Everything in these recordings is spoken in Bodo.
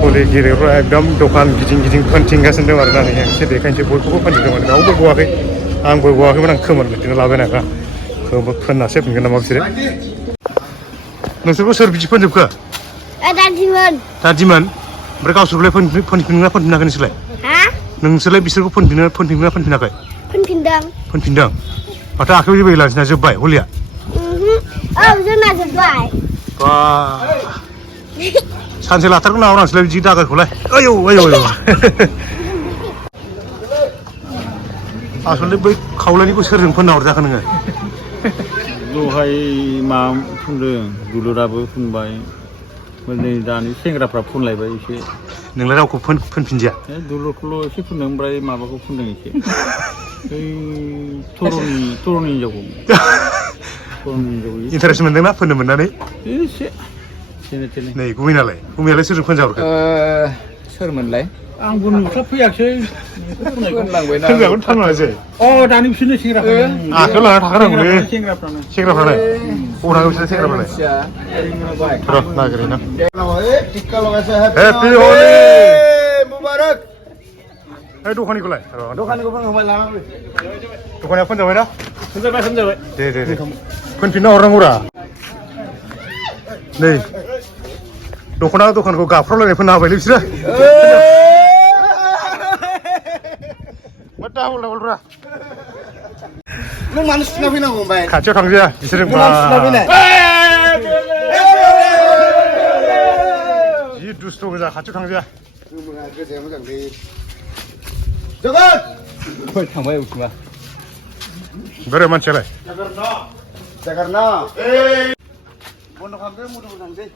हलि गेलेग्रा एकदम दखान गिदिं गिदिं फानथिंगासिनो दं आरोना नै एसे देखायनोसै बयखौबो फानथिंदोंमोन रावबो गवाखै आंबो गवाखैमोन आं खोमोन बिदिनो लाबायनागा फोननासो फैगोन नामा बिसोरो नोंसोरखौ सोर बिदि फोनजोबखो दादिमोन ओमफ्राय गावसोरलाय फोनफिनना फोनफिनाखै नोंसोरलाय नोंसोरलाय बिसोरखौ फोनफिनना फोनफिनाखै फोनफिनदों माथो आखाइयाव जेबो गैला जोब्बाय हलिया औ जोंना जोब्बाय बा सानसे लाथारगोन नामा नोंसोरलाय बिदि दागाखौलाय आयौ आयौ आयौ आसलथे बै खावलायनिखौ सोरजों फोनना हरजाखो नोङो दहाय मा फुनदों दुलुराबो फुनबाय नै दानि सेंग्राफ्रा फुनलायबाय एसे नोंलाय रावखौ फोनफिनदिया दुलुरखौल' एसे फुनदों ओमफ्राय माबाखौ फुनदों एसे बै थर'नि हिनजावखौ इन्टारेस्ट मोनदोंना फोननो मोननानै एसे नै गुमैयालाय सोरजों फोनजाहरखो सोरमोनलाय आंबो नुस्लाबफैयाखै फोनजागोन थारमानोसै दानि बिसोरनो सेंग्राफ्रा आखाइयाव लाना थाखानांगौलै सेंग्राफ्रानो बबाव थाङो बिसोर सेंग्राफ्रालाय र' नागिरहैना हेपि हलि मुबारक दखानिखौलाय दखानिखौ फोनखांबाय लानांगौ दखानिया फोनजाबाय ना फोनजाबाय दे फोनफिनना हरनांगौरा नै दखानखौ गाफ्रावलायनाय फोनना होबायलै बिसोरो मा दाबल नों मानो सुना फैनांगौ ओमफ्राय खाथियाव थांजाया बिसोरो जि दुस्थ' गोजा खाथियाव थांजाया गोजाया मोजांलै जगत थांबाय उथुमा बोरै मानसियालाय जागारना बन्द' खालामदो मथ'खौ थांसै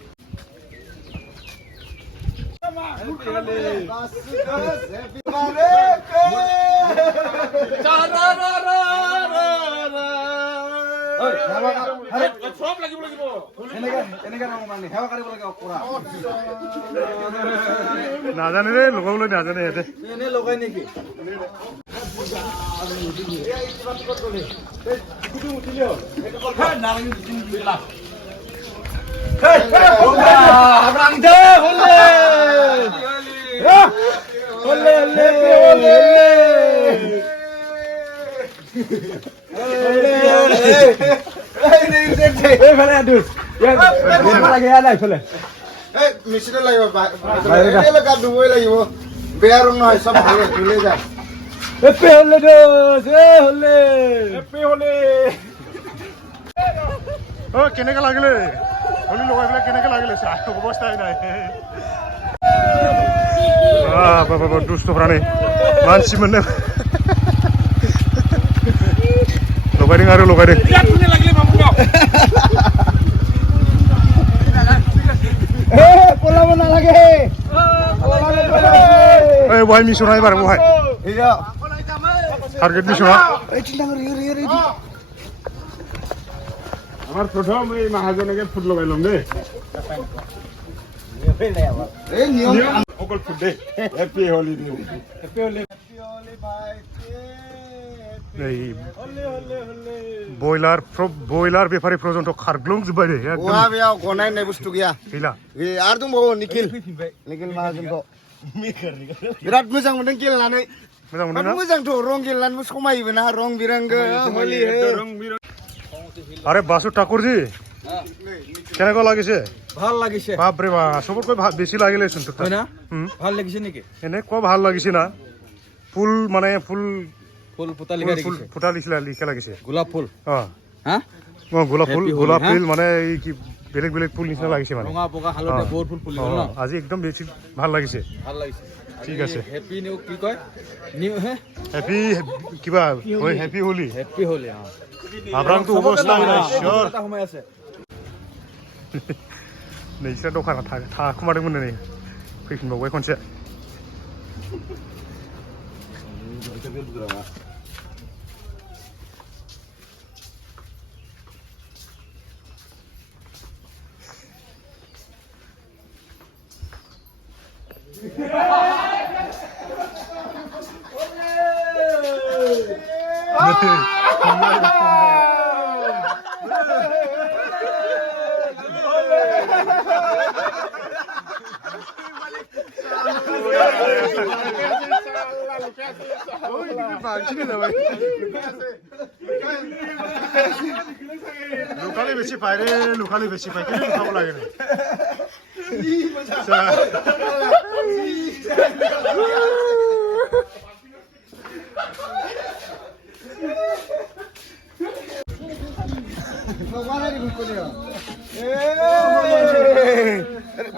নাজানে রে লগাবলৈ নাজানে ইয়াতে এনে লগাই নেকি মেশিনে লাগিব বাইরে লাগা ডুবই লাগিব বেয়ার নয় সব ভালো চলে যা হ্যাপি হলে দোস হলে হ্যাপি হলে ও কেনেকা লাগিলে হলি লগাই পেলাই কেনেকা লাগিলে অবস্থাই নাই বাবা দুষ্ট প্রাণী মানসি মোনनो लगायदों आरो लगायदों बहाय मिसना एबार बहाय टारगेट मिसना আমার প্রথম এই মহাজনকে ফুট লাগাইলাম দে এই নিয়ম সকল ফুট দে হ্যাপি হোলি দে হ্যাপি হোলি ভাই এই बयलार बेफारि पर्यन्त खारग्लुंजोब्बाय दे ओहा बेयाव गनाय होननाय बुस्थु गैया गैला आरो दंबावो निखिल माहाजोनखौ बिराद मोजां मोनदों गेलेनानै मोजां मोनदों ना मोजांथ' रं गेलेनानैबो समायोबो ना रं बिरंगो होलि अरे बासु ठाकुर जी কেনেকুৱা লাগিছে ভাল লাগিছে বাপৰে বা সবতকৈ বেছি লাগিলে চোন তো হয় না ভাল লাগিছে নেকি এনেকুৱা ভাল লাগিছে না ফুল মানে ফুল ফুটা লিখা লাগিছে গোলাপ ফুল হা গোলাপ ফুল মানে এই কি বেলেগ ফুল নিচিনা লাগিছে মানে ৰঙা বগা হালধীয়া বহুত ফুল ফুলি গ'ল ন আজি একদম বেছি ভাল লাগিছে ঠিক আছে হেপি নিউ কি কয় নিউ হেপি কিবা হেপি হোলি আব্রাংটো অবস্থা নাই শিওর সময় আছে नैसा दखाना थाखुमादोंमोन नै फैफिनबावबाय खनसे बांसिन जाबाय लुकाले बेसे पाय रे लुकाले बेसे पाय किने लुकाबो लागे रे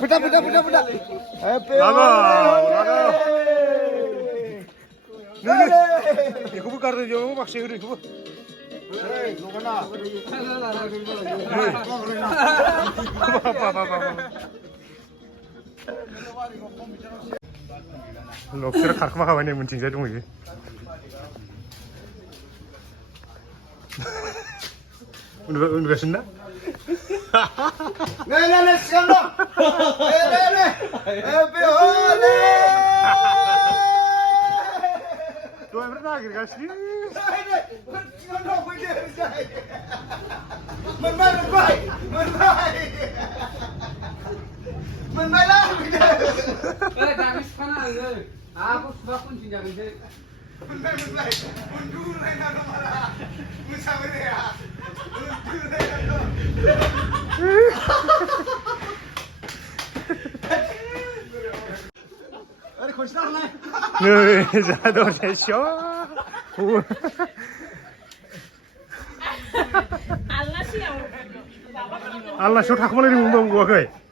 Putar. Laga. Ikubu kar de jo bakse uri ikubu. Lokser karkma kawan yang mencing saya dong ini. Udah senda? Ne, siapa? Behole. Tuh yang pernah akhir kasih. Menbai lah. Jangan sekarang aja. Aku sebab pun jangan je. Menbai. Mundur lain ada marah. Musafir ya. अरे खुश ना होना 네, 자도 되셔. 알라 쇼 타고 말이는 뭐 그거.